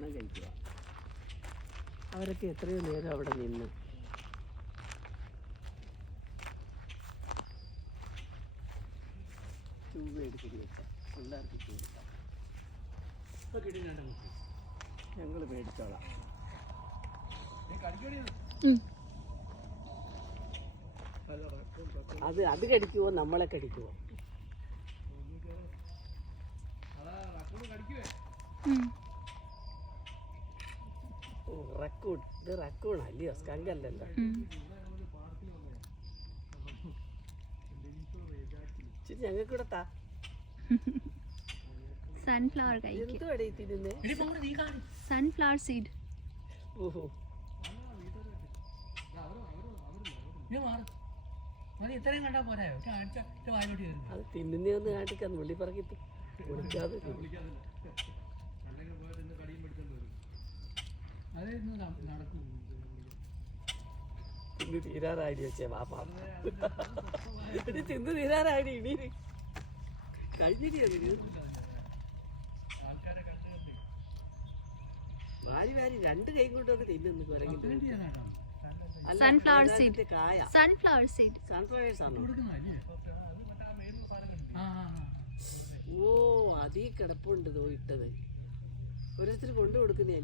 ഭക്ഷണം കഴിക്കുക. അവരൊക്കെ എത്രയോ നേരം അവിടെ നിന്ന്. ചൂവ എടുത്തിട്ട് വെക്കാം, പിള്ളേർക്ക് കൊടുക്കാം. ഞങ്ങൾ മേടിച്ചോളാം. അത് കടിക്കുവോ നമ്മളെ കടിക്കുവോ? റക്കൂൺ, ഇത് റക്കൂൺ അല്ലയോ, സ്കങ്കല്ലല്ലോ. ഞങ്ങൾക്ക് ഇവിടെ താ. സൺഫ്ലവർ കഴിക്കും. എന്തുവാടേ തിന്നുന്നേ? Sunflower seed. ഓഹോ, അത് തിന്നുന്നൊന്ന് കാട്ടിക്കാൻ ഉള്ളി പറക്കിട്ട് കുടിക്കാതെ തിന്ന് തീരാറായി വെച്ചേ വാപ്പാ. തിന്ന് തീരാറായി ഇനി കഴിഞ്ഞില്ലേ? വാരി വാരി രണ്ട് കൈ കൊണ്ടൊക്കെ തിന്നു കുരങ്ങിട്ട്. Sunflower seed. Sunflower seed. Sunflowers ആണോ? ഓ, അതീ കിടപ്പുണ്ട് ഇട്ടത്. ഓരോരുത്തർ കൊണ്ടു കൊടുക്കുന്നേ.